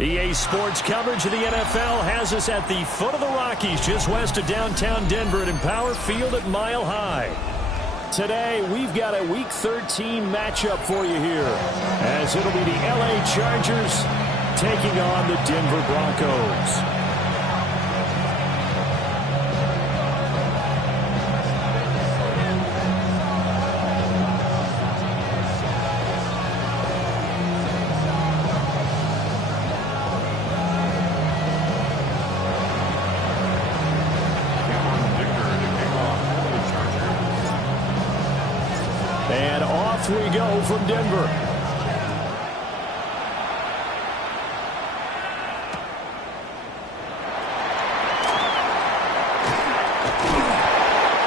EA Sports coverage of the NFL has us at the foot of the Rockies, just west of downtown Denver at Empower Field at Mile High. Today, we've got a Week 13 matchup for you here, as it'll be the LA Chargers taking on the Denver Broncos. And off we go from Denver.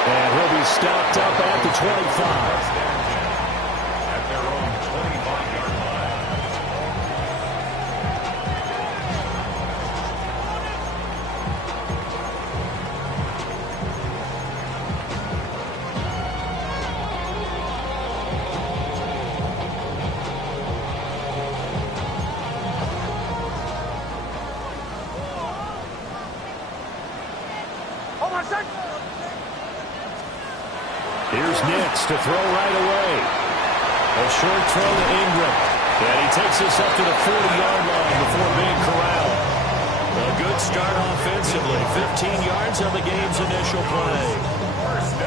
And he'll be stopped up at the 25. At their own 25-yard line. Here's Nix to throw right away. A short throw to Ingram. And he takes this up to the 40-yard line before being corralled. A good start offensively. 15 yards on the game's initial play.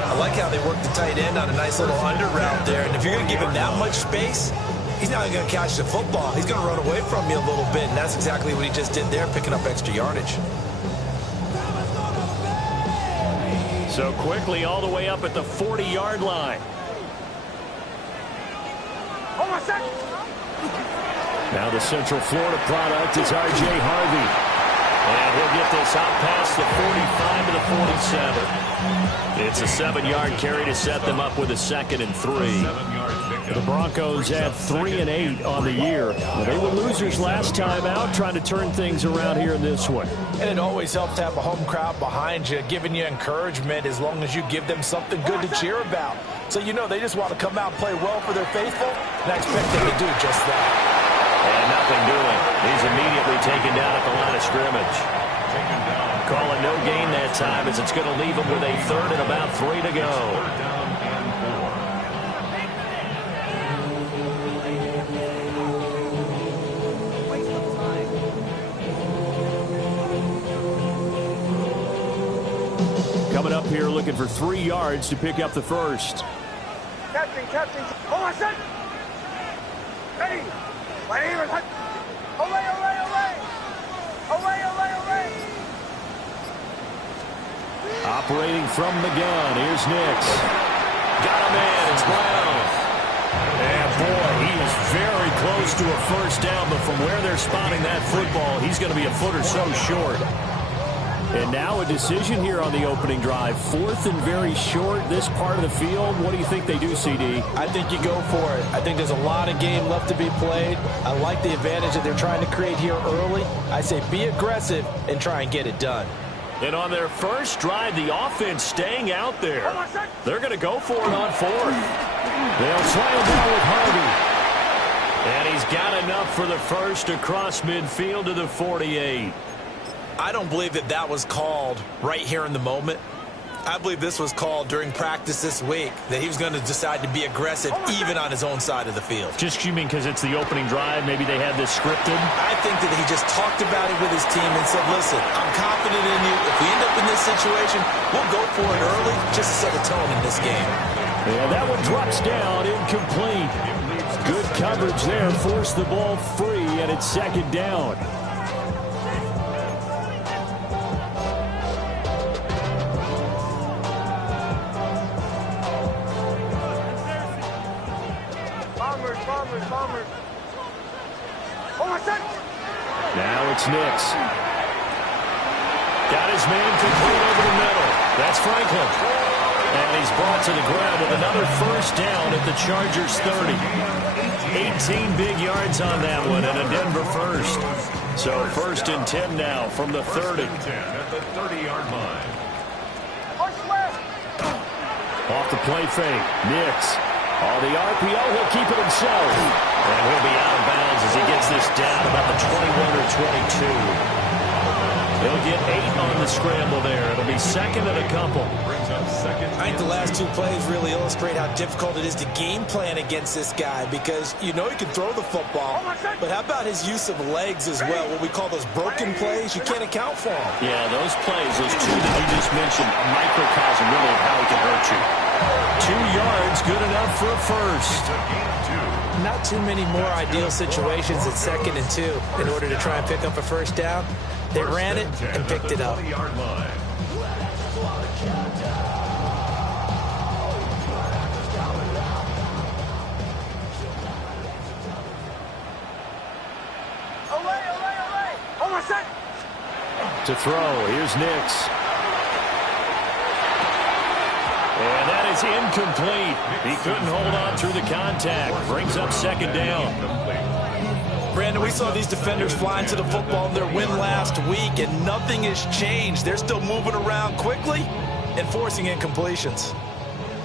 I like how they work the tight end on a nice little under route there. And if you're going to give him that much space, he's not going to catch the football. He's going to run away from you a little bit. And that's exactly what he just did there, picking up extra yardage. So quickly all the way up at the 40-yard line. Now the Central Florida product is R.J. Harvey. And he'll get this out past the 45 to the 47. It's a 7-yard carry to set them up with a 2nd and 3. The Broncos had 3 and 8 on the year. They were losers last time out, trying to turn things around here in this one. And it always helps to have a home crowd behind you, giving you encouragement as long as you give them something good to cheer about. So you know they just want to come out and play well for their faithful, and I expect them to do just that. And nothing doing. He's immediately taken down at the line of scrimmage. Call it no gain that time, as it's going to leave him with a 3rd and about 3 to go. Coming up here looking for 3 yards to pick up the first. Captain. Hold on a second. Ready. Right here. Olay. Operating from the gun. Here's Nix. Got a man. It's Brown. And boy, he is very close to a first down, but from where they're spotting that football, he's going to be a foot or so short. And now a decision here on the opening drive. 4th and very short, this part of the field. What do you think they do, CD? I think you go for it. I think there's a lot of game left to be played. I like the advantage that they're trying to create here early. I say be aggressive and try and get it done. And on their first drive, the offense staying out there. They're going to go for it on 4th. They'll try it down with Harvey. And he's got enough for the first across midfield to the 48. I don't believe that was called right here in the moment. I believe this was called during practice this week, that he was going to decide to be aggressive even on his own side of the field. Just you mean because it's the opening drive, maybe they had this scripted? I think that he just talked about it with his team and said, listen, I'm confident in you. If we end up in this situation, we'll go for it early just to set a tone in this game. And that one drops down, incomplete. Good coverage there, forced the ball free, and it's 2nd down. Bombers. Hold on a second. Now it's Nix. Got his man complete over the middle. That's Franklin. And he's brought to the ground with another first down at the Chargers 30. 18 big yards on that one and a Denver first. So 1st and 10 now from the 30. At the 30-yard line. Off the play fake. Nix. On the RPO, he'll keep it himself. And he'll be out of bounds as he gets this down about the 21 or 22. He'll get 8 on the scramble there. It'll be second and a couple. I think the last 2 plays really illustrate how difficult it is to game plan against this guy, because you know he can throw the football, but how about his use of legs as well? What we call those broken plays, you can't account for them. Yeah, those plays, those 2 that you just mentioned, a microcosm really of how he can hurt you. 2 yards, good enough for a first. Not too many more ideal situations at 2nd and 2 in order to try and pick up a first down. They ran it and picked it up. To throw, here's Nix. And that is incomplete. He couldn't hold on through the contact. Brings up second down. Brandon, we saw these defenders flying to the football in their win last week, and nothing has changed. They're still moving around quickly and forcing incompletions.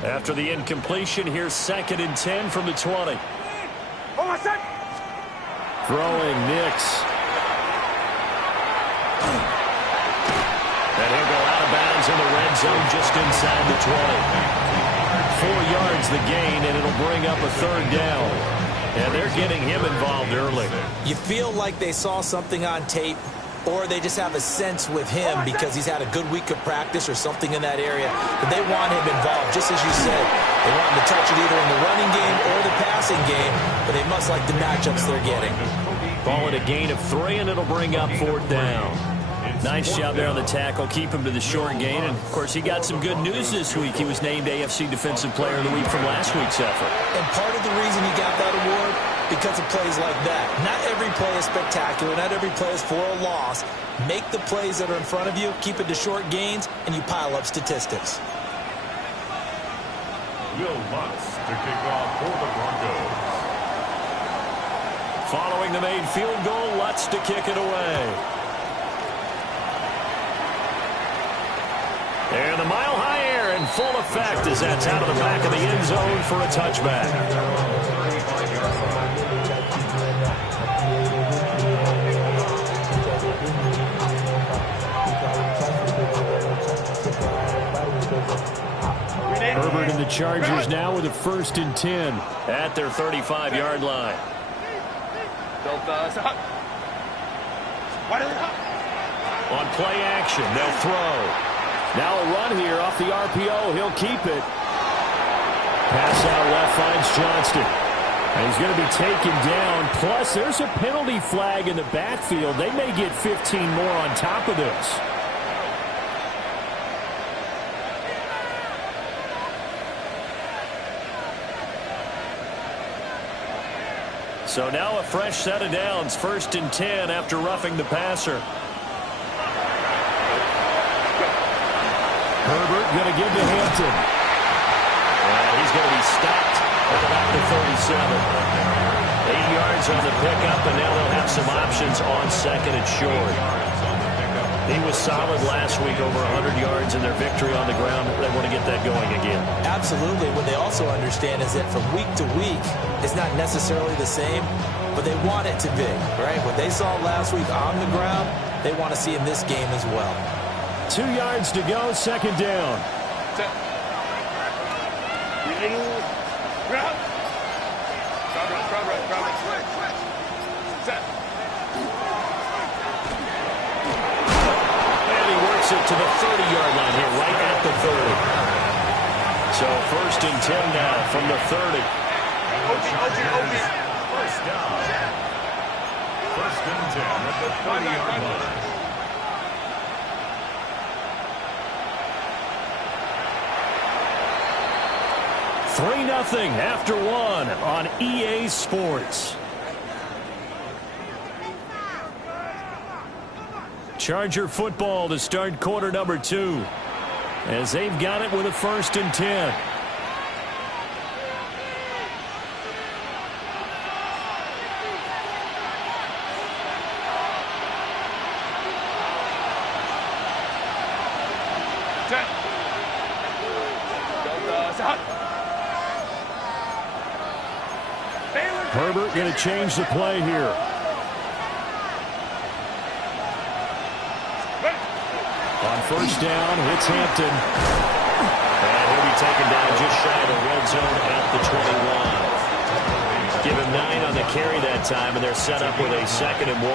After the incompletion, here's 2nd and 10 from the 20. Throwing Nix. And he'll go out of bounds in the red zone just inside the 20. 4 yards the gain, and it'll bring up a 3rd down. And they're getting him involved early. You feel like they saw something on tape, or they just have a sense with him because he's had a good week of practice or something in that area. But they want him involved, just as you said. They want him to touch it either in the running game or the passing game, but they must like the matchups they're getting. Ball at a gain of 3, and it'll bring up 4th down. Nice job there on the tackle. Keep him to the short gain. And, of course, he got some good news this week. He was named AFC Defensive Player of the Week from last week's effort. And part of the reason he got that award, because of plays like that. Not every play is spectacular. Not every play is for a loss. Make the plays that are in front of you, keep it to short gains, and you pile up statistics. Will Lutz to kick off for the Broncos. Following the made field goal, Lutz to kick it away. And the mile-high air in full effect as that's out of the back of the end zone for a touchback. Herbert and the Chargers now with a 1st and 10 at their 35-yard line. On play action, they'll throw. Now a run here off the RPO. He'll keep it. Pass out left finds Johnston. And he's going to be taken down. Plus, there's a penalty flag in the backfield. They may get 15 more on top of this. So now a fresh set of downs. 1st and 10 after roughing the passer. Herbert going to give to Hampton. And he's going to be stopped at about the 37. 8 yards on the pickup, and now they'll have some options on 2nd and short. He was solid last week, over 100 yards in their victory on the ground. They want to get that going again. Absolutely. What they also understand is that from week to week, it's not necessarily the same, but they want it to be, right? What they saw last week on the ground, they want to see in this game as well. 2 yards to go, 2nd down. And he works it to the 30-yard line here, right at the 30. So 1st and 10 now from the 30. First down. 1st and 10 at the 30-yard line. Three 3-0 after 1 on EA Sports. Charger football to start quarter number 2 as they've got it with a 1st and 10. Herbert going to change the play here. first down. It's Hampton. And he'll be taken down just shy of the red zone at the 21. Give him 9 on the carry that time, and they're set up with a 2nd and 1.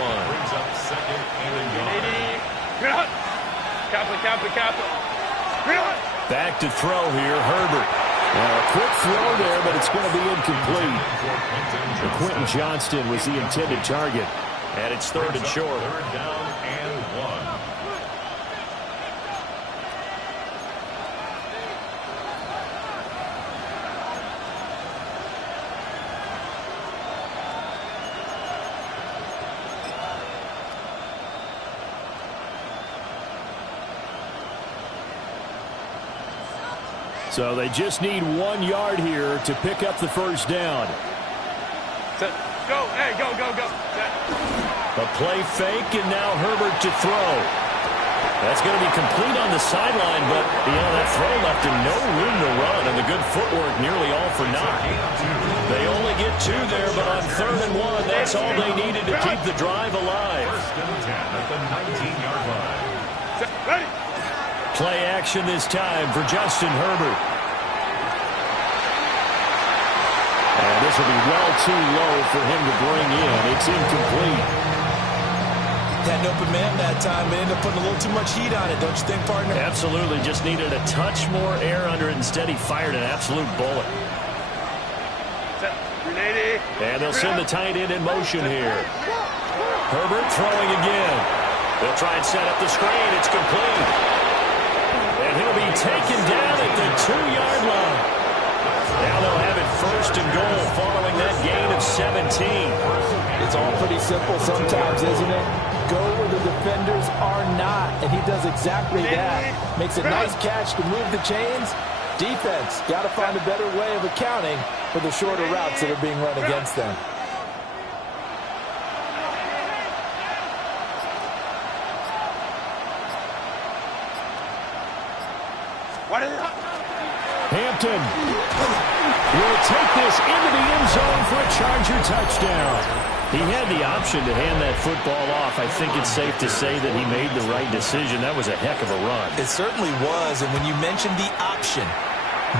Back to throw here, Herbert. Now a quick throw there, but it's going to be incomplete. Quentin Johnston was the intended target. And it's 3rd and short. 3rd down and 1. So they just need 1 yard here to pick up the first down. Set. Go. Hey, go. Set. A play fake, and now Herbert to throw. That's going to be complete on the sideline, but that throw left him no room to run, and the good footwork nearly all for naught. They only get 2 there, but on 3rd and 1, that's all they needed to keep the drive alive. 1st and 10 at the 19-yard line. Set. Ready. Play action this time for Justin Herbert. And this will be well too low for him to bring in. It's incomplete. Had an open man that time, but ended up putting a little too much heat on it, don't you think, partner? Absolutely. Just needed a touch more air under it. Instead, he fired an absolute bullet. Set. Grenade. And they'll send the tight end in motion here. Herbert throwing again. They'll try and set up the screen. It's complete. And he'll be taken down at the 2-yard line. Now they'll have it 1st and goal following that gain of 17. It's all pretty simple sometimes, isn't it? Go where the defenders are not, and he does exactly that. Makes a nice catch to move the chains. Defense, got to find a better way of accounting for the shorter routes that are being run against them. Hampton will take this into the end zone for a Charger touchdown. He had the option to hand that football off. I think it's safe to say that he made the right decision. That was a heck of a run. It certainly was, and when you mentioned the option,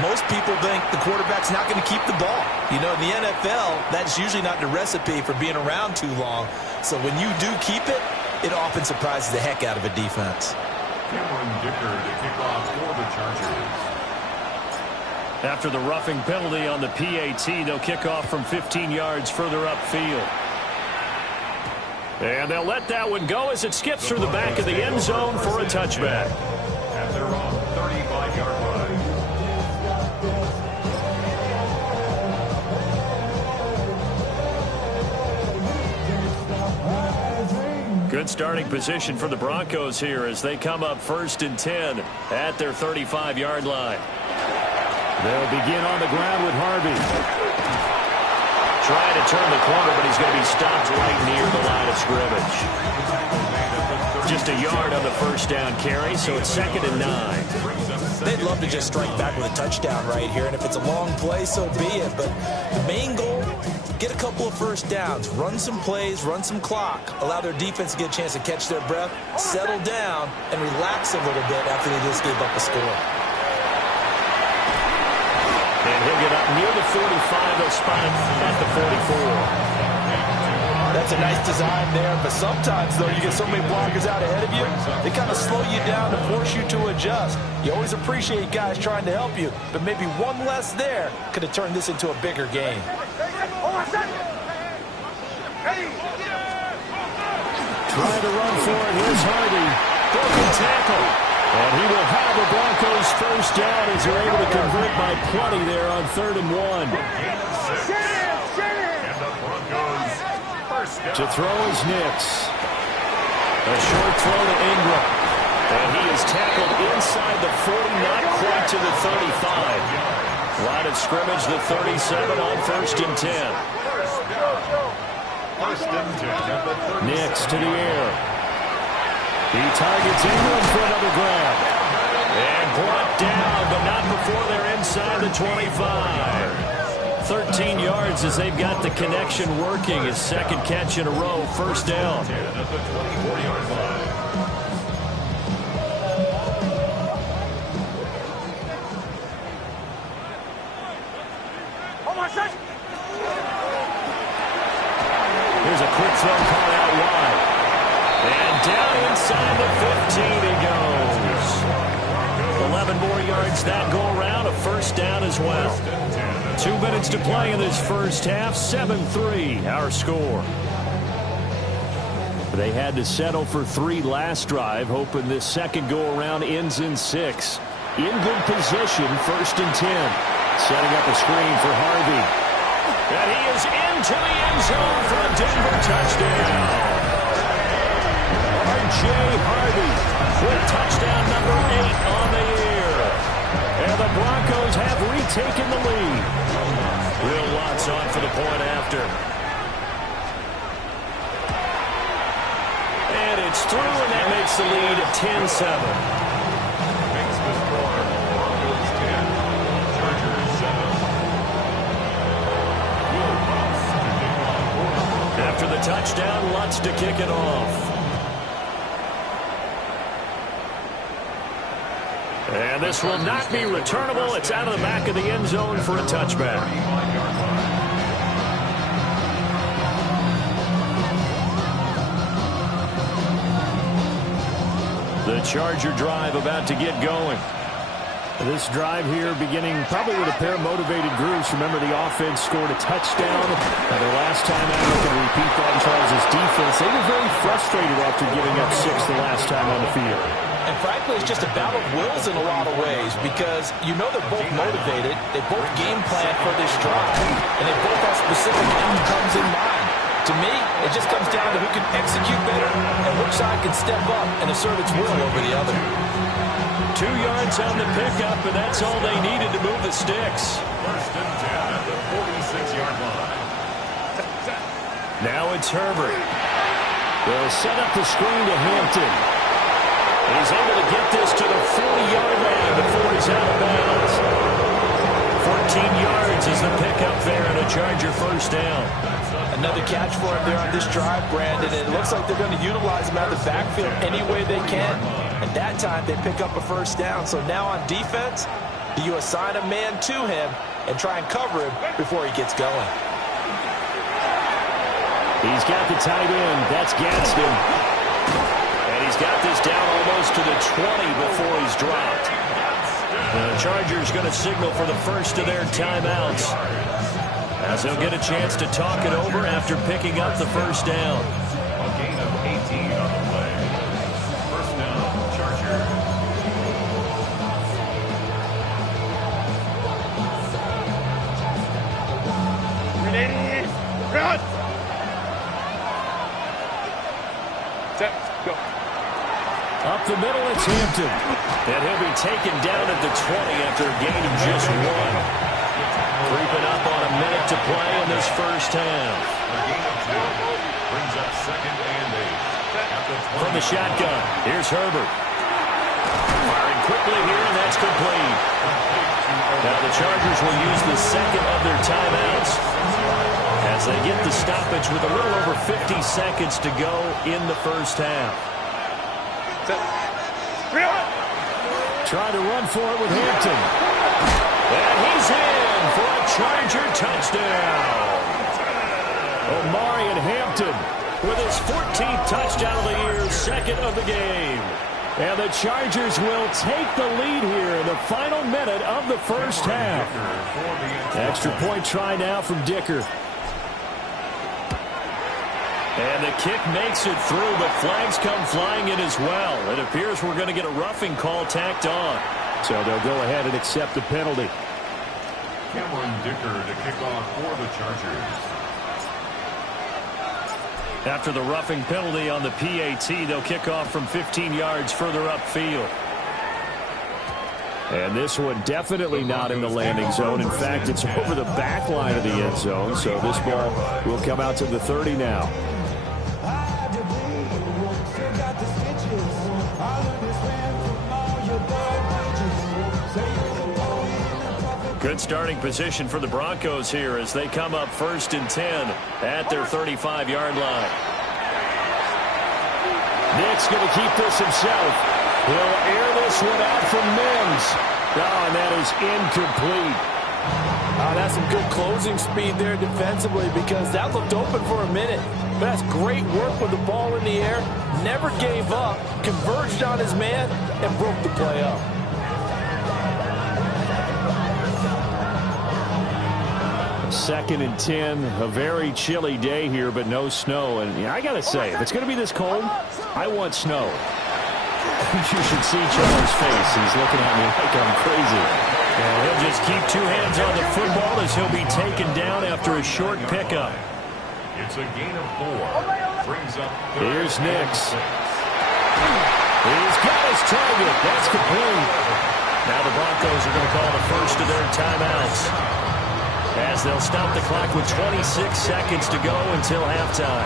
most people think the quarterback's not going to keep the ball. You know, in the NFL, that's usually not the recipe for being around too long. So when you do keep it, it often surprises the heck out of a defense. Cameron Dicker to kick off for the Chargers. After the roughing penalty on the PAT, they'll kick off from 15 yards further upfield. And they'll let that one go as it skips through the back of the end zone for a touchback. At their own 35-yard line. Good starting position for the Broncos here as they come up 1st and 10 at their 35-yard line. They'll begin on the ground with Harvey. Trying to turn the corner, but he's going to be stopped right near the line of scrimmage. Just a yard on the first down carry, so it's 2nd and 9. They'd love to just strike back with a touchdown right here, and if it's a long play, so be it. But the main goal, get a couple of first downs, run some plays, run some clock, allow their defense to get a chance to catch their breath, settle down, and relax a little bit after they just gave up a score. And he'll get up near the 45. They'll spot him at the 44. That's a nice design there, but sometimes, though, you get so many blockers out ahead of you, they kind of slow you down to force you to adjust. You always appreciate guys trying to help you, but maybe one less there could have turned this into a bigger game. Trying to run for it. Here's Hardy. Broken tackle. And he will have the Broncos first down as they're able to convert by plenty there on 3rd and 1. To throw is Nix. A short throw to Ingram. And he is tackled inside the 40, not quite to the 35. Line of scrimmage, the 37 on 1st and 10. Nix to the air. He targets Ingram for another grab. And brought down, but not before they're inside the 25. 13 yards as they've got the connection working. His 2nd catch in a row, 1st down. Here's a quick throw caught out wide. And down inside the 15 he goes. 11 more yards that go around, a first down as well. 2 minutes to play in this first half, 7-3 our score. They had to settle for 3 last drive, hoping this second go-around ends in 6. In good position, 1st and 10. Setting up a screen for Harvey. And he is into the end zone for a Denver touchdown. R.J. Harvey with touchdown number 8 on the year. And the Broncos have retaken the lead. Will Lutz on for the point after. And it's through, and that makes the lead 10-7. After the touchdown, Lutz to kick it off. And this will not be returnable. It's out of the back of the end zone for a touchback. The Charger drive about to get going. This drive here beginning probably with a pair of motivated groups. Remember, the offense scored a touchdown. Their last time out, they can repeat that in Charles' defense. They were very frustrated after giving up 6 the last time on the field. And frankly, it's just a battle of wills in a lot of ways because you know they're both motivated. They both game plan for this drive, and they both have specific outcomes in mind. To me, it just comes down to who can execute better and which side can step up and assert its will over the other. 2 yards on the pickup, and that's all they needed to move the sticks. 1st and 10 at the 46-yard line. Now it's Herbert. They'll set up the screen to Hampton. He's able to get this to the 40-yard line before he's out of bounds. 14 yards is the pickup there, and a Charger first down. Another catch for him there on this drive, Brandon. And it looks like they're going to utilize him out of the backfield any way they can. And that time they pick up a first down. So now on defense, do you assign a man to him and try and cover him before he gets going? He's got the tight end. That's Gadsden. And he's got this down almost to the 20 before he's dropped. The Chargers going to signal for the first of their timeouts, as they'll get a chance to talk it over after picking up the first down. A gain of 18 on the play. First down, Chargers. Ready, run! Set, go. Up the middle, it's Hampton. And he'll be taken down at the 20 after a gain of just 1. Creeping up on a minute to play in this first half. A gain of 2 brings up 2nd and 8. At the 20. From the shotgun, here's Herbert. Firing quickly here, and that's complete. Now the Chargers will use the second of their timeouts as they get the stoppage with a little over 50 seconds to go in the first half. Trying to run for it with Hampton. And he's in for a Charger touchdown. Omarion Hampton with his 14th touchdown of the year, 2nd of the game. And the Chargers will take the lead here in the final minute of the first half. Extra point try now from Dicker. And the kick makes it through, but flags come flying in as well. It appears we're going to get a roughing call tacked on. So they'll go ahead and accept the penalty. Cameron Dicker to kick off for the Chargers. After the roughing penalty on the PAT, they'll kick off from 15 yards further upfield. And this one definitely not in the landing zone. In fact, it's over the back line of the end zone. So this ball will come out to the 30 now. Good starting position for the Broncos here as they come up 1st and 10 at their 35-yard line. Nick's going to keep this himself. He'll air this one out from Mims. Oh, and that is incomplete. That's some good closing speed there defensively because that looked open for a minute. But that's great work with the ball in the air. Never gave up, converged on his man, and broke the play up. Second and 10, a very chilly day here, but no snow. And I got to say, if it's going to be this cold, I want snow. You should see Charles' face. He's looking at me like I'm crazy. And he'll just keep two hands on the football as he'll be taken down after a short pickup. It's a gain of 4. Brings up Here's Nix. He's got his target. That's complete. Now the Broncos are going to call the first of their timeouts, as they'll stop the clock with 26 seconds to go until halftime.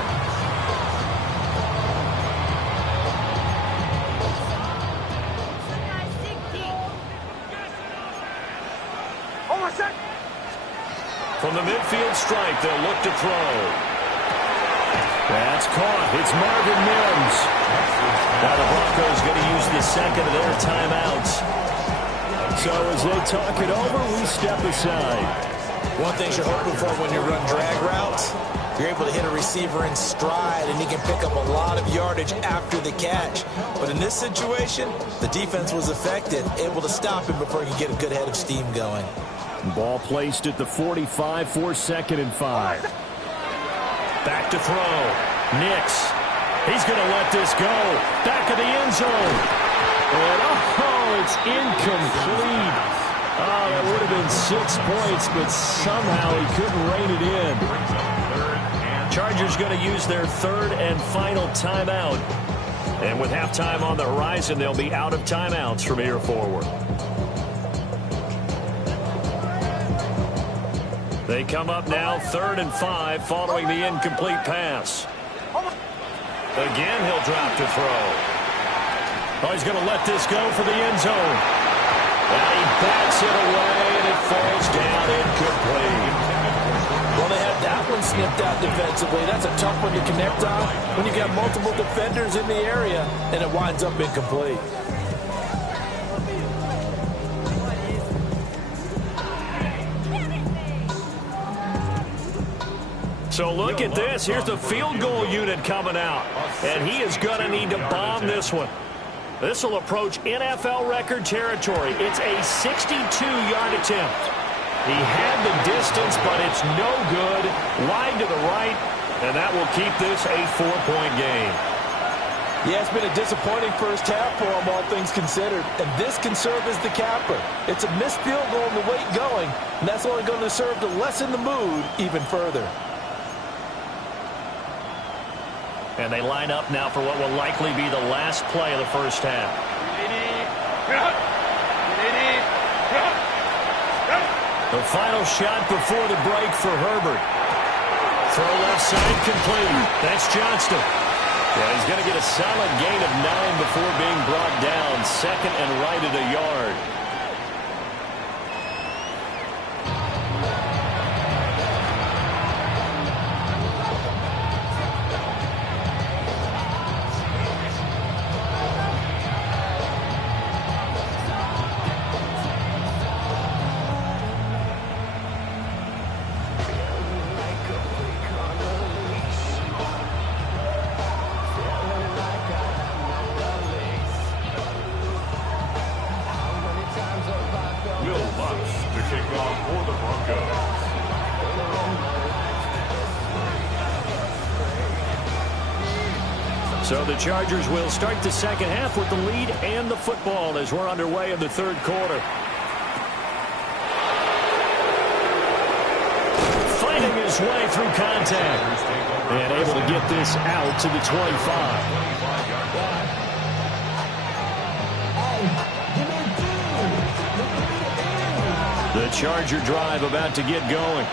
From the midfield stripe, they'll look to throw. That's caught. It's Marvin Mims. Now the Broncos going to use the second of their timeouts. So as they talk it over, we step aside. One thing you're hoping for when you run drag routes, you're able to hit a receiver in stride, and he can pick up a lot of yardage after the catch. But in this situation, the defense was effective, able to stop him before he could get a good head of steam going. Ball placed at the 45 for 2nd and 5. Back to throw. Nix. He's going to let this go. Back of the end zone. And it's incomplete. Oh, that would have been 6 points, but somehow he couldn't rein it in. Chargers going to use their third and final timeout. And with halftime on the horizon, they'll be out of timeouts from here forward. They come up now, 3rd and 5, following the incomplete pass. Again, he'll drop to throw. Oh, he's going to let this go for the end zone. And he bats it away, and it falls down incomplete. Well, they had that one snipped out defensively. That's a tough one to connect on when you've got multiple defenders in the area, and it winds up incomplete. So look at this. Here's the field goal unit coming out. And he is going to need to bomb this one. This will approach NFL record territory. It's a 62-yard attempt. He had the distance, but it's no good. Wide to the right, and that will keep this a 4-point game. Yeah, it's been a disappointing first half for him, all things considered. And this can serve as the capper. It's a missed field goal and the weight going, and that's only going to serve to lessen the mood even further. And they line up now for what will likely be the last play of the first half. The final shot before the break for Herbert. Throw left side complete. That's Johnston. Yeah, he's going to get a solid gain of 9 before being brought down. 2nd and right at a yard. So the Chargers will start the second half with the lead and the football as we're underway in the third quarter. Fighting his way through contact and able to get this out to the 25. The Charger drive about to get going.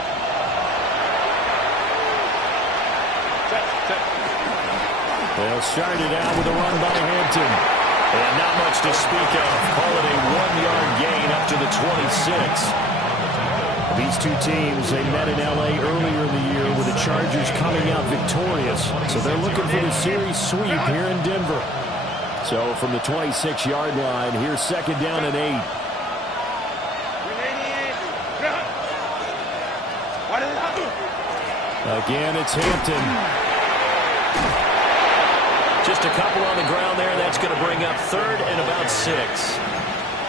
They'll start it out with a run by Hampton. And not much to speak of. Call it a 1-yard gain up to the 26. These two teams, they met in L.A. earlier in the year with the Chargers coming out victorious. So they're looking for the series sweep here in Denver. So from the 26-yard line, here's 2nd down and 8. Again, it's Hampton. Just a couple on the ground there. That's going to bring up third and about 6.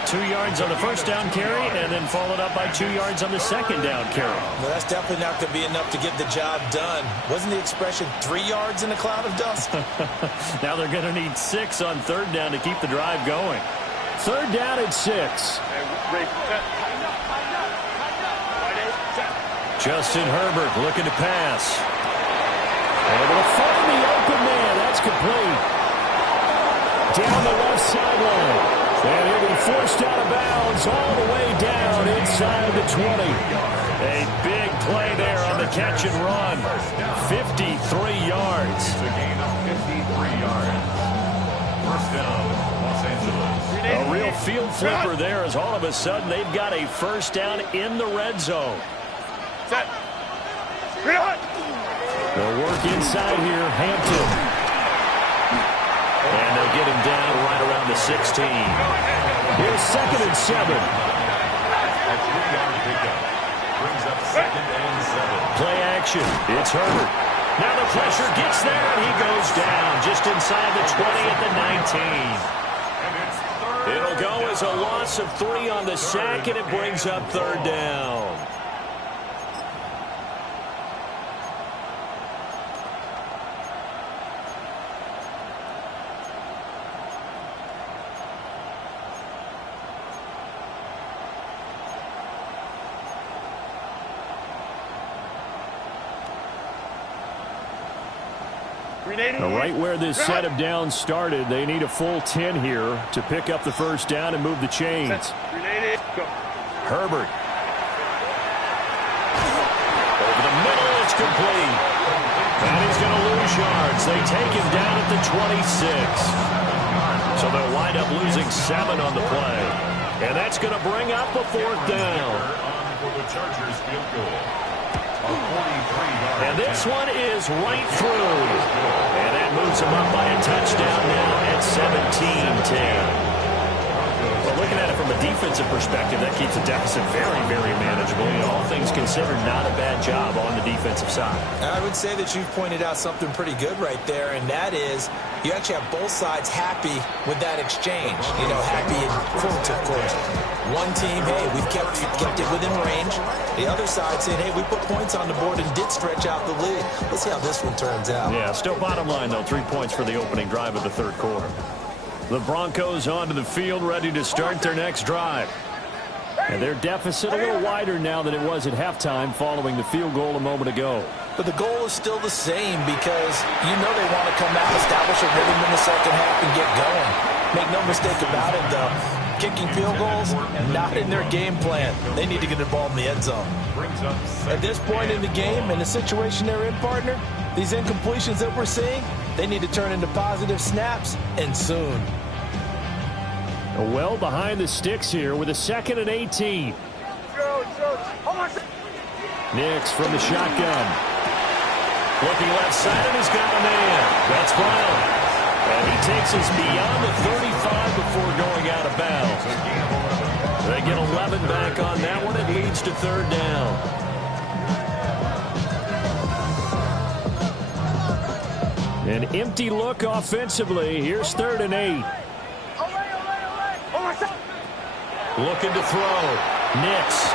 2 yards on the first down carry, and then followed up by 2 yards on the second down carry. Well, that's definitely not going to be enough to get the job done. Wasn't the expression 3 yards in a cloud of dust? Now they're going to need 6 on third down to keep the drive going. Third down at 6. Justin Herbert looking to pass. Able to find the open man. That's complete. Down the left sideline. And he'll be forced out of bounds all the way down inside the 20. A big play there on the catch and run. 53 yards. It's a gain of 53 yards. First down, Los Angeles. A real field flipper there as all of a sudden they've got a first down in the red zone. Set. They'll work inside here. Hampton. And they'll get him down right around the 16. Here's 2nd and 7. A 3-yard pickup. Brings up 2nd and 7. Play action. It's Herbert. Now the pressure gets there, and he goes down just inside the 20 at the 19. It'll go as a loss of 3 on the sack, and it brings up third down. Right where this set of downs started, they need a full 10 here to pick up the first down and move the chains. Herbert. Over the middle, it's complete. And he's going to lose yards. They take him down at the 26. So they'll wind up losing 7 on the play. And that's going to bring up a 4th down. For the Chargers field goal. And this one is right through. And that moves them up by a touchdown now at 17-10. Well, looking at it from a defensive perspective, that keeps the deficit very, very manageable. You know, all things considered, not a bad job on the defensive side. I would say that you've pointed out something pretty good right there, and that is you actually have both sides happy with that exchange. You know, happy in quotes, of course. One team, hey, we've kept it within range. The other side saying, hey, we put points on the board and did stretch out the lead. Let's see how this one turns out. Yeah, still bottom line, though, 3 points for the opening drive of the third quarter. The Broncos onto the field, ready to start their next drive. And their deficit a little wider now than it was at halftime following the field goal a moment ago. But the goal is still the same because you know they want to come out, establish a rhythm in the second half, and get going. Make no mistake about it, though. Kicking field goals, not in their game plan. They need to get the ball in the end zone. At this point in the game, and the situation they're in, partner, these incompletions that we're seeing, they need to turn into positive snaps, and soon. Well behind the sticks here with a 2nd and 18. Nix from the shotgun. Looking left side, and he's got a man. That's Brown. And he takes us beyond the 35 before going out of bounds. They get 11 back on that one. It leads to third down. An empty look offensively. Here's 3rd and 8. Looking to throw. Nix.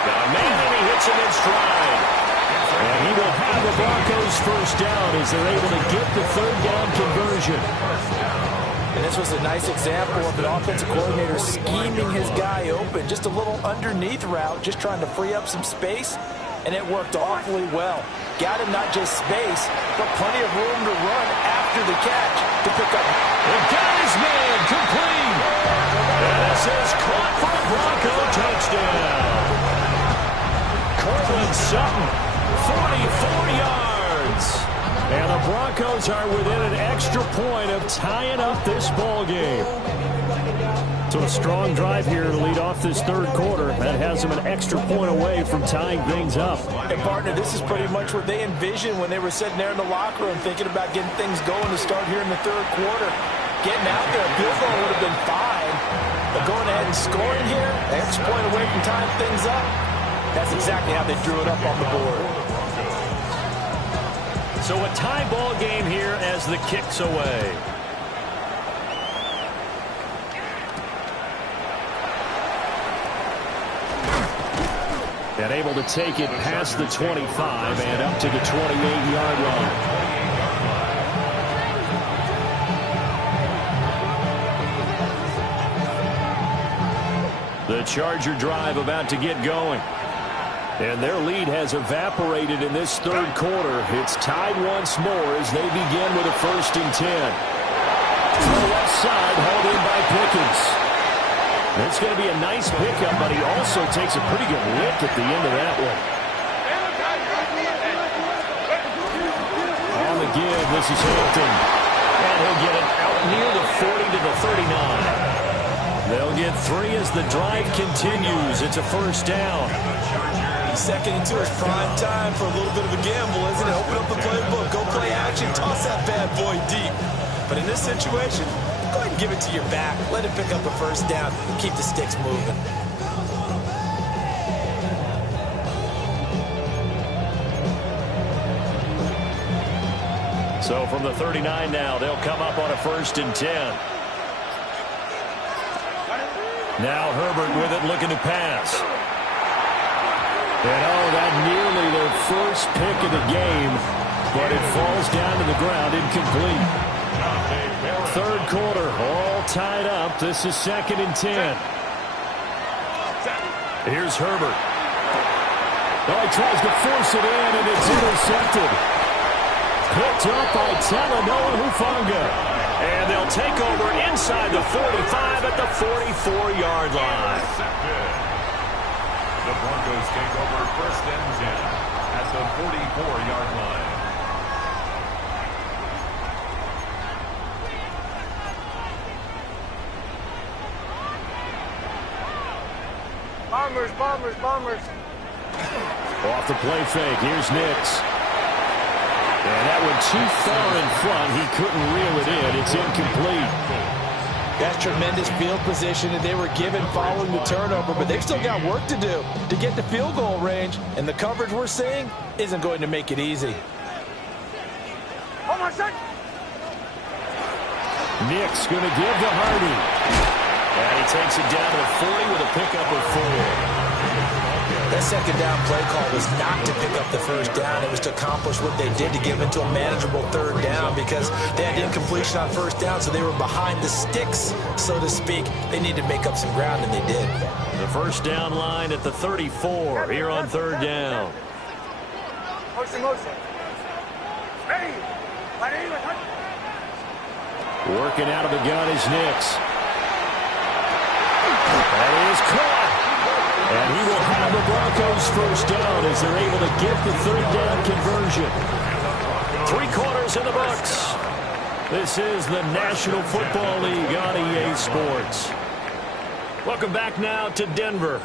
Got a man, and he hits him in stride. And he will have the Broncos first down as they're able to get the third down conversion. And this was a nice example of an offensive coordinator scheming his guy open. Just a little underneath route, just trying to free up some space. And it worked awfully well. Got him not just space, but plenty of room to run after the catch to pick up. And got his man complete. And this is caught for a Bronco touchdown. Cortland Sutton, 44 yards. And the Broncos are within an extra point of tying up this ball game. So a strong drive here to lead off this third quarter. That has them an extra point away from tying things up. And, partner, this is pretty much what they envisioned when they were sitting there in the locker room thinking about getting things going to start here in the third quarter. Getting out there, a field goal would have been fine. But going ahead and scoring here, an extra point away from tying things up, that's exactly how they drew it up on the board. So a tie ball game here as the kick's away. And able to take it past the 25 and up to the 28-yard line. The Charger drive about to get going. And their lead has evaporated in this third quarter. It's tied once more as they begin with a 1st and 10. Throw left side, hauled in by Pickens. It's going to be a nice pickup, but he also takes a pretty good lick at the end of that one. On the give, this is Hampton. And he'll get it out near the 40 to the 39. They'll get 3 as the drive continues. It's a 1st down. Second and 2 is prime time for a little bit of a gamble, isn't it? Open up the playbook, go play action, toss that bad boy deep. But in this situation, go ahead and give it to your back. Let it pick up a 1st down. Keep the sticks moving. So from the 39 now, they'll come up on a 1st and 10. Now Herbert with it, looking to pass. And that nearly their first pick of the game, but it falls down to the ground, incomplete. Third quarter, all tied up. This is 2nd and 10. Here's Herbert. He tries to force it in, and it's intercepted. Picked up by Talanoa Hufanga. And they'll take over inside the 45 at the 44-yard line. The Broncos take over 1st and 10 at the 44-yard line. Bombers, bombers, bombers. Off the play fake, here's Nix. And that one too far in front. He couldn't reel it in. It's incomplete. That's tremendous field position that they were given following the turnover, but they've still got work to do to get to field goal range, and the coverage we're seeing isn't going to make it easy. Hold on a sec. Nix going to give to Hardy. And he takes it down to the 40 with a pickup of 4. That 2nd down play call was not to pick up the 1st down. It was to accomplish what they did to give into a manageable 3rd down because they had incompletion on 1st down, so they were behind the sticks, so to speak. They needed to make up some ground, and they did. The 1st down line at the 34 here on 3rd down. Motion, motion. Ready. Working out of the gun is Nix. That is caught. And he will have the Broncos 1st down as they're able to get the 3rd down conversion. 3 quarters in the books. This is the National Football League on EA Sports. Welcome back now to Denver.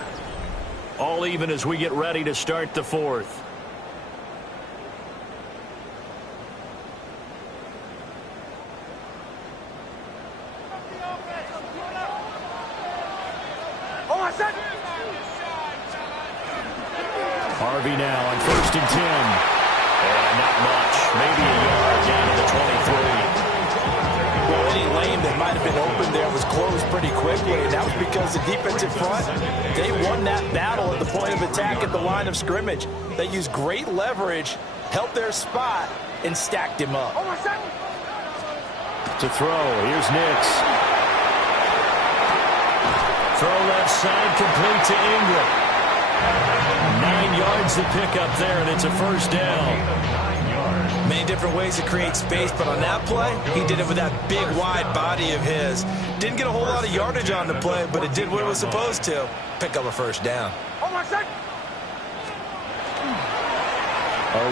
All even as we get ready to start the 4th. Harvey now on 1st and 10. And not much. Maybe a yard down to the 23. Well, any lane that might have been open there was closed pretty quickly, and that was because the defensive front, they won that battle at the point of attack at the line of scrimmage. They used great leverage, held their spot, and stacked him up. To throw, here's Nix. Throw left side, complete to Ingram. 9 yards to pick up there, and it's a 1st down. Many different ways to create space, but on that play, he did it with that big, wide body of his. Didn't get a whole lot of yardage on the play, but it did what it was supposed to. Pick up a 1st down. A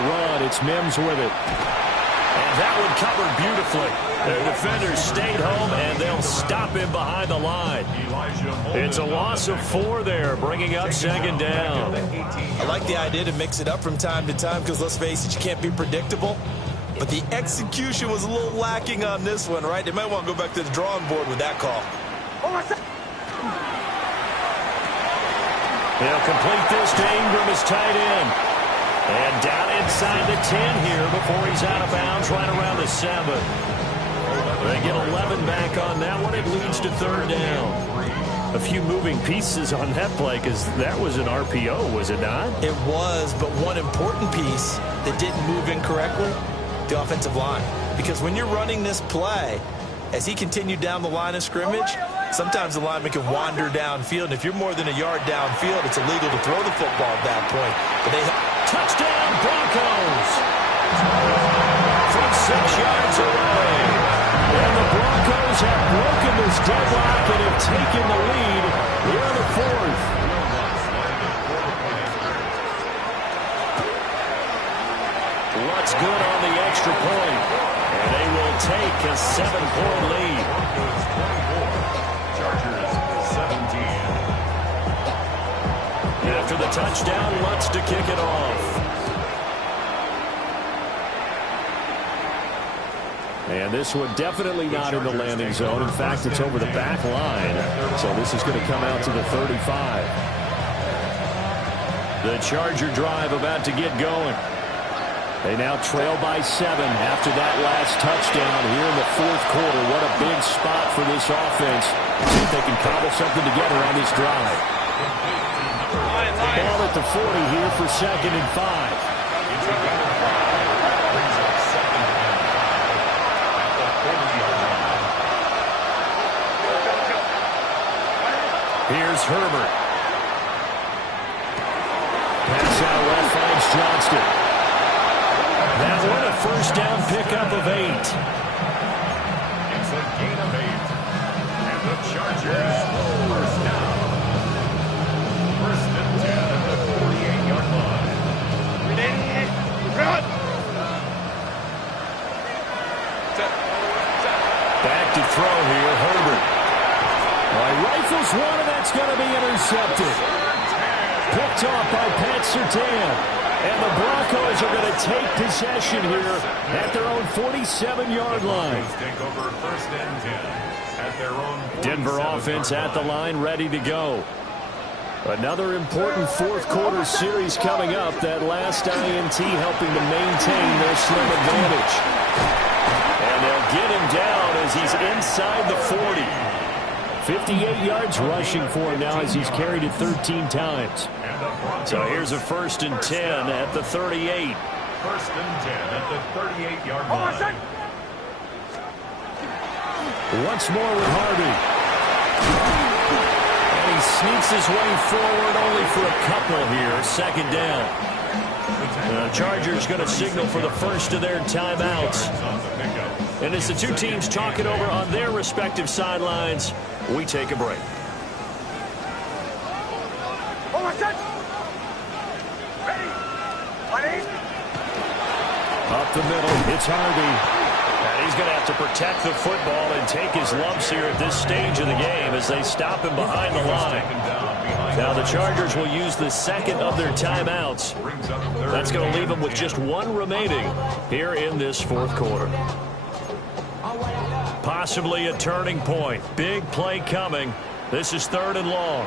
run, it's Mims with it. And that one covered beautifully. The defenders stayed home, and they'll stop him behind the line. It's a loss of 4 there, bringing up 2nd down. I like the idea to mix it up from time to time because, let's face it, you can't be predictable. But the execution was a little lacking on this one, right? They might want to go back to the drawing board with that call. They'll complete this to Ingram as tight end. And down inside the 10 here before he's out of bounds right around the 7. They get 11 back on that one. It leads to third down. A few moving pieces on that play because that was an RPO, was it not? It was, but one important piece that didn't move incorrectly, the offensive line. Because when you're running this play, as he continued down the line of scrimmage, sometimes the lineman can wander downfield. And if you're more than a yard downfield, it's illegal to throw the football at that point. But they touchdown Broncos from 6 yards away. And the Broncos have broken this deadlock and have taken the lead here in the 4th. What's good on the extra point? And they will take a 7-point lead. Chargers 17. After the touchdown, Lutz to kick it off. And this one definitely not in the landing zone. In fact, it's over the back line. So this is going to come out to the 35. The Charger drive about to get going. They now trail by 7 after that last touchdown here in the 4th quarter. What a big spot for this offense. See if they can cobble something together on this drive. Ball at the 40 here for 2nd and 5. Here's Herbert. Pass out left finds Johnston. That one a first down pickup of 8. It's a gain of 8. And the Chargers first down. 1st and 10 at the 48-yard line. Back to throw here, Herbert. Rifles one, and that's going to be intercepted. Picked off by Pat Surtain. And the Broncos are going to take possession here at their own 47-yard line. Take over 1st and 10 at their own Denver offense at the line, ready to go. Another important 4th quarter series coming up. That last INT helping to maintain their slim advantage. And they'll get him down as he's inside the 40. 58 yards rushing for him now as he's carried it 13 times. So here's a 1st and 10 at the 38. 1st and 10 at the 38-yard line. Once more with Harvey. And he sneaks his way forward only for a couple here. 2nd down. The Chargers going to signal for the first of their timeouts. And as the two teams talk it over on their respective sidelines, we take a break. Up the middle, it's Harvey. And he's going to have to protect the football and take his lumps here at this stage of the game as they stop him behind the line. Now the Chargers will use the 2nd of their timeouts. That's going to leave them with just 1 remaining here in this 4th quarter. Possibly a turning point. Big play coming. This is 3rd and long.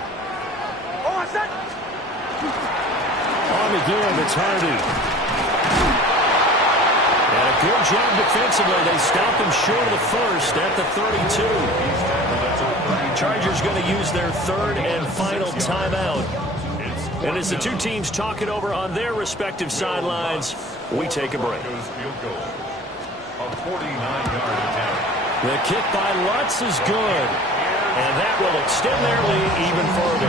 On again, it's Harvey. And a good job defensively. They stop him short of the 1st at the 32. Chargers going to use their 3rd and final timeout. And as the two teams talk it over on their respective sidelines, we take a break. A 49-yard attempt. The kick by Lutz is good. And that will extend their lead even further.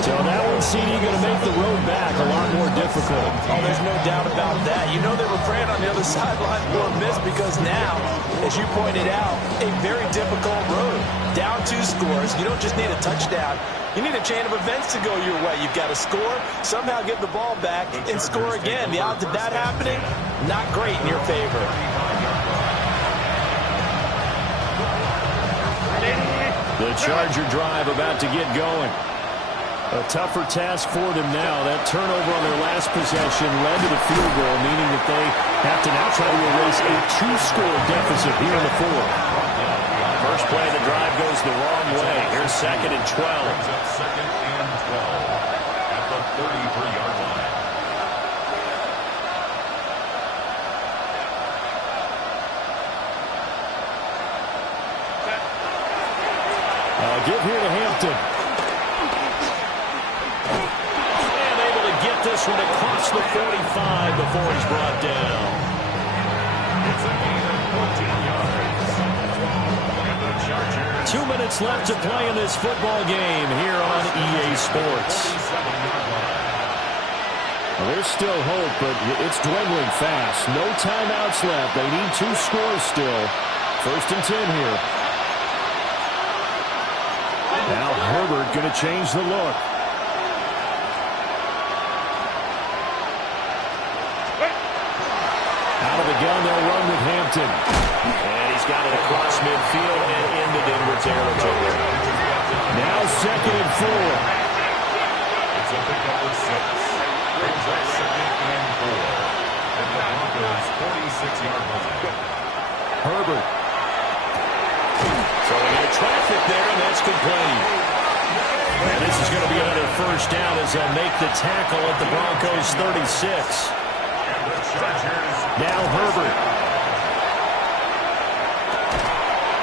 So that one, CD, going to make the road back a lot more difficult. Oh, there's no doubt about that. You know they were praying on the other sideline for a miss because now, as you pointed out, a very difficult road. Down 2 scores. You don't just need a touchdown. You need a chain of events to go your way. You've got to score, somehow get the ball back, and score again. The odds of that happening, not great in your favor. The Charger drive about to get going. A tougher task for them now. That turnover on their last possession led to the field goal, meaning that they have to now try to erase a 2-score deficit here in the 4th. First play of the drive goes the wrong way. Here's 2nd and 12. 2nd and 12 at the 33-yard line. They'll give here to Hampton. And able to get this one across the 45 before he's brought down. It's a gain of 14 yards. And the Chargers. 2 minutes left to play in this football game here on EA Sports. 47-yard line. Well, there's still hope, but it's dwindling fast. No timeouts left. They need 2 scores still. 1st and 10 here. Now Herbert going to change the look. Out of the gun, they'll run with Hampton. And he's got it across midfield and into Denver territory. Now 2nd and 4. It's a pickup of 6. Brings up 2nd and 4. At the Broncos' 46-yard line. Herbert. Throwing into traffic there, and that's complete. And this is going to be another 1st down as they'll make the tackle at the Broncos' 36. And the Chargers. Now Herbert.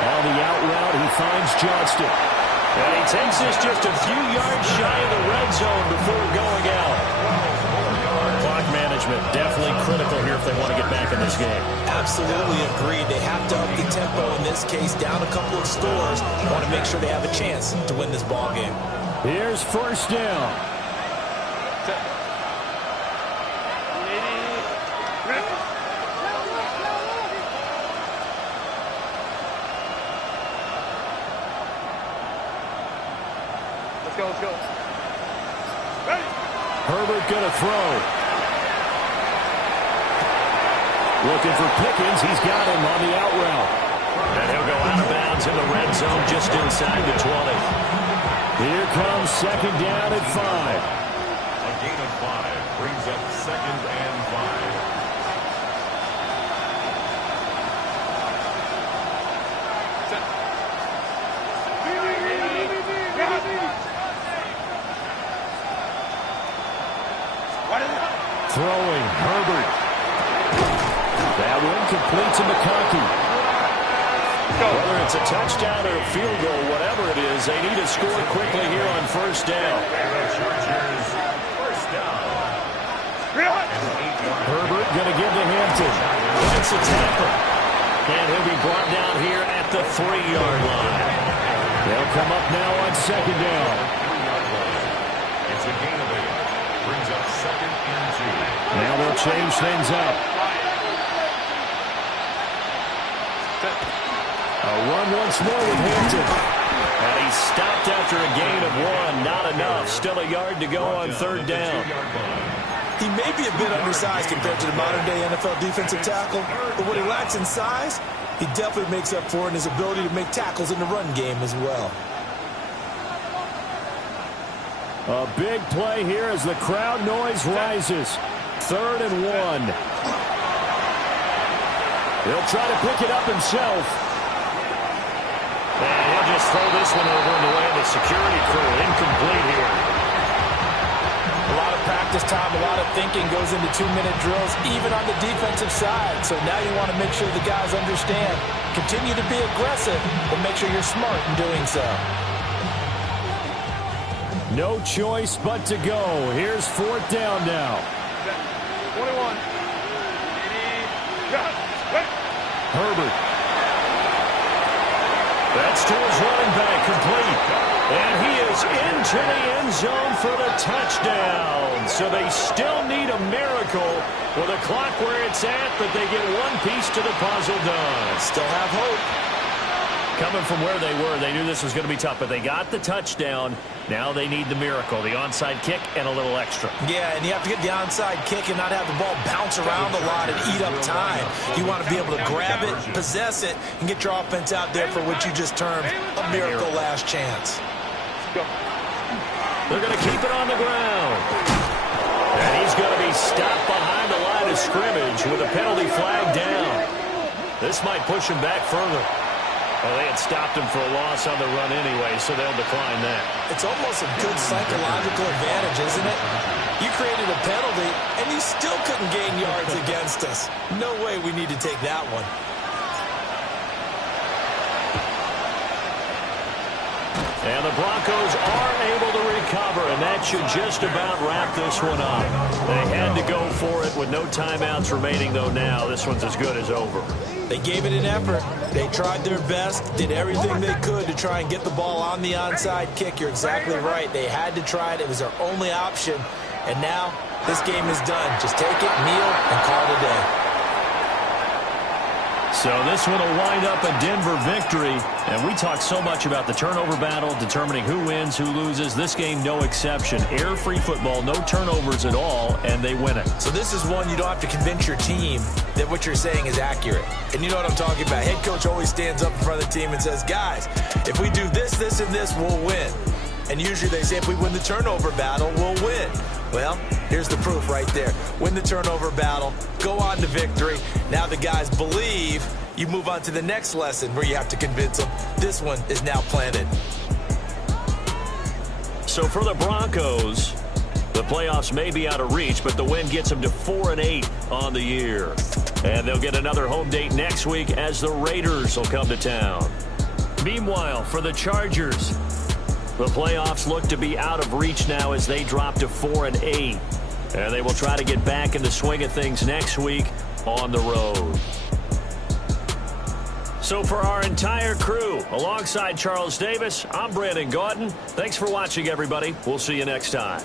On the out route, he finds Johnston. And he takes this just a few yards shy of the red zone before going out. Clock management definitely critical here if they want to get back in this game. Absolutely agreed. They have to up the tempo in this case, down a couple of scores. Want to make sure they have a chance to win this ball game. Here's 1st down. Let's go. Ready? Herbert going to throw. Looking for Pickens. He's got him on the out route. And he'll go out of bounds in the red zone just inside the 20. Here comes 2nd down at 5. A gain of 5 brings up 2nd and 5. Throwing, Herbert. That one complete to McConkey. Whether it's a touchdown or a field goal, whatever it is, they need to score quickly here on 1st down. The Chargers, 1st down. Herbert going to give to Hampton. It's a tackle. And he'll be brought down here at the 3-yard line. They'll come up now on 2nd down. It's a gain of 8. Brings up 2nd and 2. Now they'll change things up. A run once more with Hampton. And he's stopped after a gain of 1. Not enough. Still a yard to go on 3rd down. He may be a bit undersized compared to the modern-day NFL defensive tackle, but what he lacks in size, he definitely makes up for in his ability to make tackles in the run game as well. A big play here as the crowd noise rises. 3rd and 1. He'll try to pick it up himself. And he'll just throw this one over in the way of the security crew. Incomplete here. A lot of practice time, a lot of thinking goes into 2-minute drills, even on the defensive side. So now you want to make sure the guys understand. Continue to be aggressive, but make sure you're smart in doing so. No choice but to go. Here's 4th down now. 21. Herbert. That's to his running back, complete. And he is into the end zone for the touchdown. So they still need a miracle with a clock where it's at, but they get one piece to the puzzle done. Still have hope. Coming from where they were, they knew this was going to be tough, but they got the touchdown. Now they need the miracle, the onside kick and a little extra. Yeah, and you have to get the onside kick and not have the ball bounce around a lot and eat up time. You want to be able to grab it, possess it, and get your offense out there for what you just termed a miracle last chance. They're going to keep it on the ground. And he's going to be stopped behind the line of scrimmage with a penalty flag down. This might push him back further. Well, they had stopped him for a loss on the run anyway, so they'll decline that. It's almost a good psychological advantage, isn't it? You created a penalty, and you still couldn't gain yards against us. No way we need to take that one. And the Broncos are able to recover, and that should just about wrap this one up. They had to go for it with no timeouts remaining, though now. This one's as good as over. They gave it an effort. They tried their best, did everything they could to try and get the ball on the onside kick. You're exactly right. They had to try it. It was their only option. And now this game is done. Just take it, kneel, and call it a day. So this one will wind up a Denver victory. And we talk so much about the turnover battle, determining who wins, who loses. This game, no exception. Air-free football, no turnovers at all, and they win it. So this is one you don't have to convince your team that what you're saying is accurate. And you know what I'm talking about. Head coach always stands up in front of the team and says, guys, if we do this, this, and this, we'll win. And usually they say if we win the turnover battle, we'll win. Well, here's the proof right there. Win the turnover battle, go on to victory. Now the guys believe. You move on to the next lesson where you have to convince them. This one is now planted. So for the Broncos, the playoffs may be out of reach, but the win gets them to 4-8 on the year. And they'll get another home date next week as the Raiders will come to town. Meanwhile, for the Chargers, the playoffs look to be out of reach now as they drop to 4-8. And they will try to get back in the swing of things next week on the road. So for our entire crew, alongside Charles Davis, I'm Brandon Gaudin. Thanks for watching, everybody. We'll see you next time.